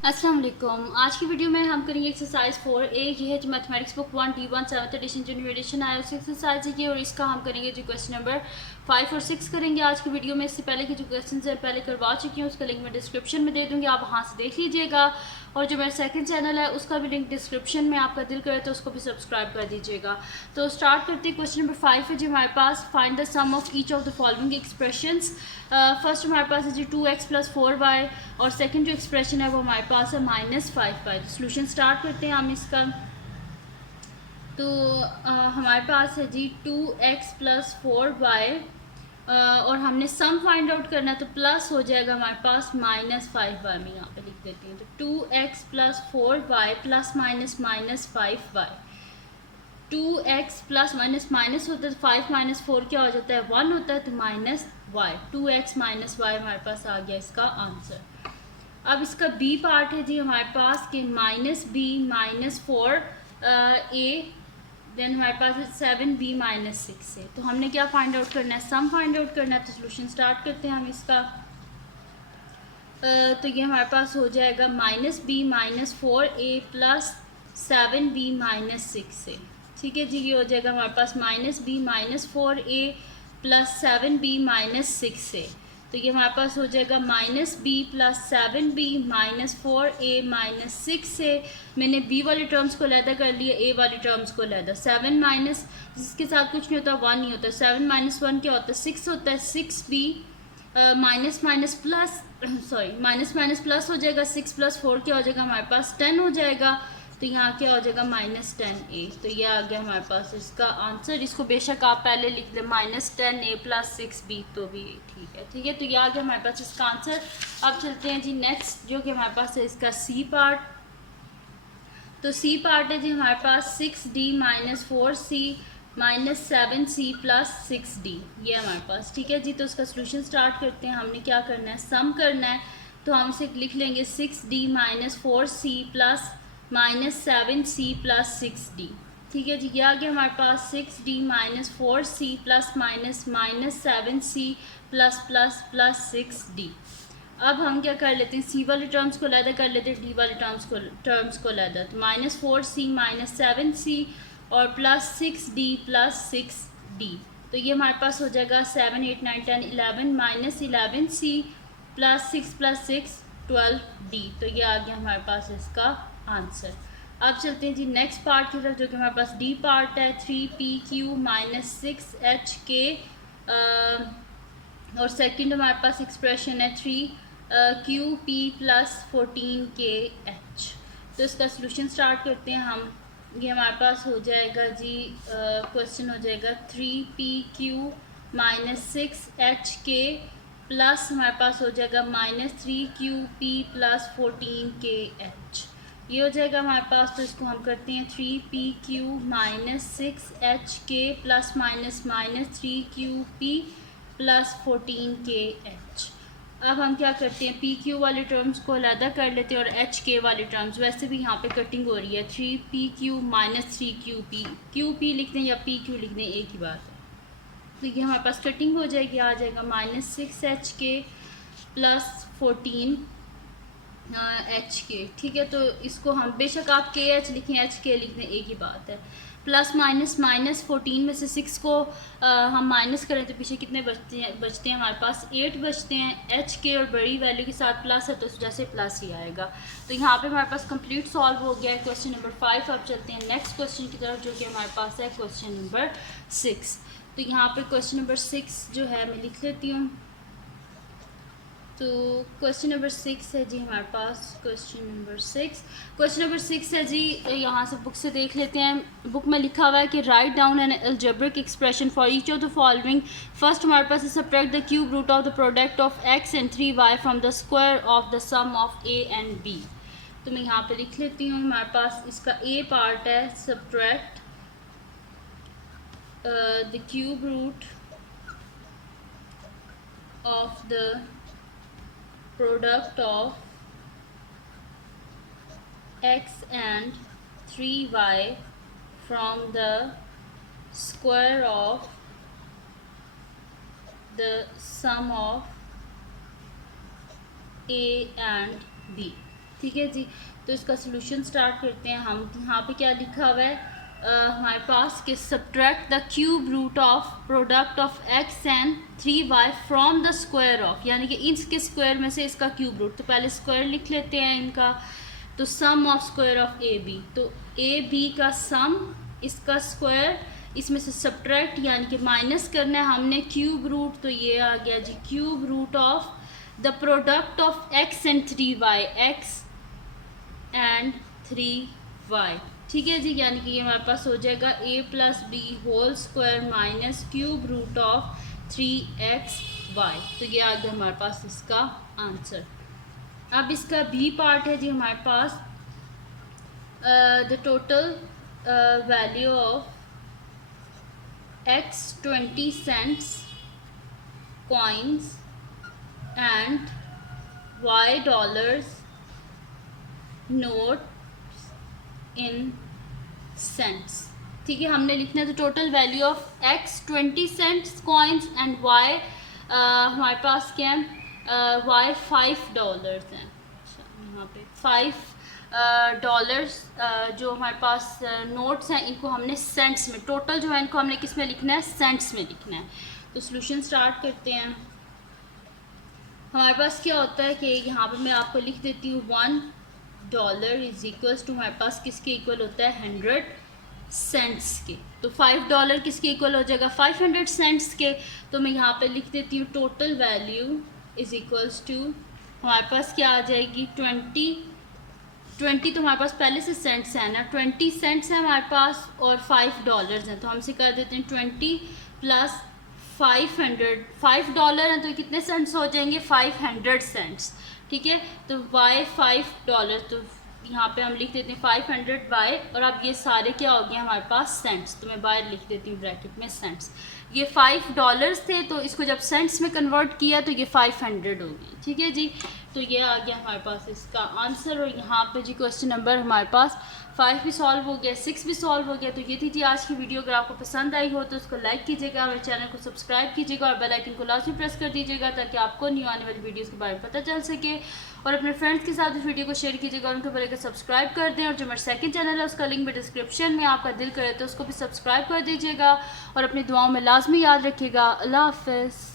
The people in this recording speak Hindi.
अस्सलाम वालेकुम। आज की वीडियो में हम करेंगे एक्सरसाइज 4A। ये है जो mathematics book 1D1 7th edition जो न्यू एडिशन आया उसकी एक्सरसाइज है ये, और इसका हम करेंगे जो क्वेश्चन नंबर 5 और 6 करेंगे आज की वीडियो में। इससे पहले के जो क्वेश्चन है पहले करवा चुकी हूँ, उसका लिंक मैं डिस्क्रिप्शन में दे दूँगी, आप वहाँ से देख लीजिएगा। और जो मेरा सेकंड चैनल है उसका भी लिंक डिस्क्रिप्शन में, आपका दिल करे तो उसको भी सब्सक्राइब कर दीजिएगा। तो स्टार्ट करते हैं। क्वेश्चन नंबर 5 है जी हमारे पास, find the sum of each of the following expressions. First हमारे पास है जी 2x + 4y, और सेकंड जो एक्सप्रेशन है वो हमारे पास है -5y। तो सोल्यूशन स्टार्ट करते हैं हम इसका। तो हमारे पास है जी 2x + 4y, और हमने सम फाइंड आउट करना है तो प्लस हो जाएगा हमारे पास -5y। मैं यहाँ पे लिख देती हूँ। तो 2x + 4y plus -5y। 2x plus minus होता है तो 5 - 4 क्या हो जाता है, 1 होता है, तो -y। 2x - y हमारे पास आ गया इसका आंसर। अब इसका बी पार्ट है जी हमारे पास कि -b - 4 a, देन हमारे पास है 7b - 6 है। तो हमने क्या फाइंड आउट करना है, सम फाइंड आउट करना है। तो सोल्यूशन स्टार्ट करते हैं हम इसका। तो ये हमारे पास हो जाएगा -b - 4a प्लस 7b - 6 है। ठीक है जी, ये हो जाएगा हमारे पास -b - 4a प्लस 7b - 6 है। तो ये हमारे पास हो जाएगा -b प्लस 7b - 4a - 6 है। मैंने b वाले टर्म्स को अलहदा कर लिया, a वाली टर्म्स को अलहदा। 7 माइनस जिसके साथ कुछ नहीं होता 1 ही होता है, 7 - 1 क्या होता है, 6 होता है। 6b minus minus plus sorry minus minus plus हो जाएगा। 6 + 4 क्या हो जाएगा हमारे पास, 10 हो जाएगा। तो यहाँ क्या हो जाएगा -10a। तो ये आ गया हमारे पास इसका आंसर। इसको बेशक आप पहले लिख लें -10a + 6b, तो भी ठीक है। ठीक है, तो ये आ गया हमारे पास इसका आंसर। अब चलते हैं जी नेक्स्ट, जो कि हमारे पास है इसका सी पार्ट। तो सी पार्ट है जी हमारे पास 6d - 4c -7c + 6d, ये हमारे पास। ठीक है जी, तो उसका सोल्यूशन स्टार्ट करते हैं। हमने क्या करना है, सम करना है। तो हम इसे लिख लेंगे 6d - 4c plus -7c + 6d। ठीक है जी, ये आ गया हमारे पास 6d - 4c plus -7c plus 6d। अब हम क्या कर लेते हैं, सी वाले टर्म्स को अलहदा कर लेते हैं, डी वाले टर्म्स को अलहदा। तो -4c - 7c और प्लस 6d प्लस 6d। तो ये हमारे पास हो जाएगा 7 8 9 10 11 -11c प्लस 6 + 6 12d। तो ये आ गया हमारे पास इसका आंसर। अब चलते हैं जी नेक्स्ट पार्ट की तरफ, जो कि हमारे पास डी पार्ट है। 3pq - 6hk, और सेकंड हमारे पास एक्सप्रेशन है 3qp + 14kh। तो इसका सोल्यूशन स्टार्ट करते हैं हम। ये हमारे पास हो जाएगा जी, क्वेश्चन हो जाएगा 3pq - 6hk प्लस हमारे पास हो जाएगा -3qp + 14kh। ये हो जाएगा हमारे पास। तो इसको हम करते हैं 3pq - 6hk plus -3qp + 14kh। अब हम क्या करते हैं, पी क्यू वाले टर्म्स को अलहदा कर लेते हैं और एच के वाले टर्म्स। वैसे भी यहाँ पे कटिंग हो रही है, 3pq - 3qp, QP लिख दें या PQ लिख दें, एक ही बात है। तो ये हमारे पास कटिंग हो जाएगी, आ जाएगा -6hk प्लस 14hk। ठीक है, तो इसको हम बेशक आप KH लिखें HK लिख दें, एक ही बात है। प्लस माइनस 14 में से 6 को हम माइनस करें तो पीछे कितने बचते हैं हमारे पास 8 बचते हैं। HK और बड़ी वैल्यू के साथ प्लस है तो जैसे प्लस ही आएगा। तो यहाँ पे हमारे पास कंप्लीट सॉल्व हो गया है क्वेश्चन नंबर 5। अब चलते हैं नेक्स्ट क्वेश्चन की तरफ, जो कि हमारे पास है क्वेश्चन नंबर 6। तो यहाँ पे क्वेश्चन नंबर 6 जो है मैं लिख लेती हूँ। तो क्वेश्चन नंबर 6 है जी हमारे पास, क्वेश्चन नंबर 6 है जी। यहाँ से बुक से देख लेते हैं। बुक में लिखा हुआ है कि write down an algebraic expression for each of the following. First हमारे पास है subtract the cube root of the product of x and 3y from the square of the sum of a and b। तो मैं यहाँ पे लिख लेती हूँ। हमारे पास इसका a पार्ट है subtract the cube root of the product of x and 3y from the square of the sum of a and b। ठीक है जी। तो इसका सोल्यूशन स्टार्ट करते हैं हम। यहाँ पे क्या लिखा हुआ है हमारे पास कि subtract the cube root of product of x and 3y from the square of, यानी कि इसके स्क्वायर में से इसका क्यूब रूट। तो पहले स्क्वायर लिख लेते हैं इनका। तो sum of square of A B, तो ए बी का सम, इसका स्क्वायर, इसमें से सब्ट्रैक्ट यानी कि माइनस करना है हमने क्यूब रूट। तो ये आ गया जी cube root of the product of x and 3y, x and 3y। ठीक है जी, यानी कि ये हमारे पास हो जाएगा a plus B whole square minus cube root of 3xy। तो ये आ गया हमारे पास इसका आंसर। अब इसका बी पार्ट है जी हमारे पास the total value of x 20 cents coins and y dollars notes in cents। ठीक है, हमने लिखना है तो total value of x 20 cents coins and y हमारे पास क्या है y $5 हैं। यहाँ पे $5 जो हमारे पास नोट्स हैं इनको हमने सेंट्स में, टोटल जो है इनको हमने किस में लिखना है, सेंट्स में लिखना है। तो सॉल्यूशन स्टार्ट करते हैं। हमारे पास क्या होता है कि यहाँ पे मैं आपको लिख देती हूँ $1 इज इक्वल्स टू हमारे पास किसके इक्वल होता है 100 सेंट्स के। तो $5 किसके इक्वल हो जाएगा 500 सेंट्स के। तो मैं यहाँ पे लिख देती हूँ total value is equals to हमारे पास क्या आ जाएगी 20 तो हमारे पास पहले से सेंट्स है ना, 20 सेंट्स है हमारे पास और $5 हैं। तो हमसे कर देते हैं 20 प्लस 500, $5 हैं तो कितने सेंट्स हो जाएंगे 500 सेंट्स। ठीक है, तो y $5, तो यहाँ पे हम लिख देते हैं 500 बाय, और अब ये सारे क्या हो गए हमारे पास सेंट्स। तो मैं बाय लिख देती हूँ ब्रैकेट में सेंट्स। ये $5 थे तो इसको जब सेंट्स में कन्वर्ट किया तो ये 500 हो गई। ठीक है जी, तो ये आ गया हमारे पास इसका आंसर। और यहाँ पे जी क्वेश्चन नंबर हमारे पास 5 भी सॉल्व हो गया, 6 भी सॉल्व हो गया। तो ये थी जी आज की वीडियो। अगर आपको पसंद आई हो तो उसको लाइक कीजिएगा, मेरे चैनल को सब्सक्राइब कीजिएगा और बेल आइकन को लाजमी प्रेस कर दीजिएगा ताकि आपको न्यू आने वाली वीडियोज़ के बारे में पता चल सके। और अपने फ्रेंड्स के साथ इस वीडियो को शेयर कीजिएगा और उनको बोलेगा सब्सक्राइब कर दें। और जो मेरा सेकंड चैनल है उसका लिंक भी डिस्क्रिप्शन में, आपका दिल करे तो उसको भी सब्सक्राइब कर दीजिएगा। और अपनी दुआओं में लाजमी याद रखिएगा। अल्लाह हाफ़िज़।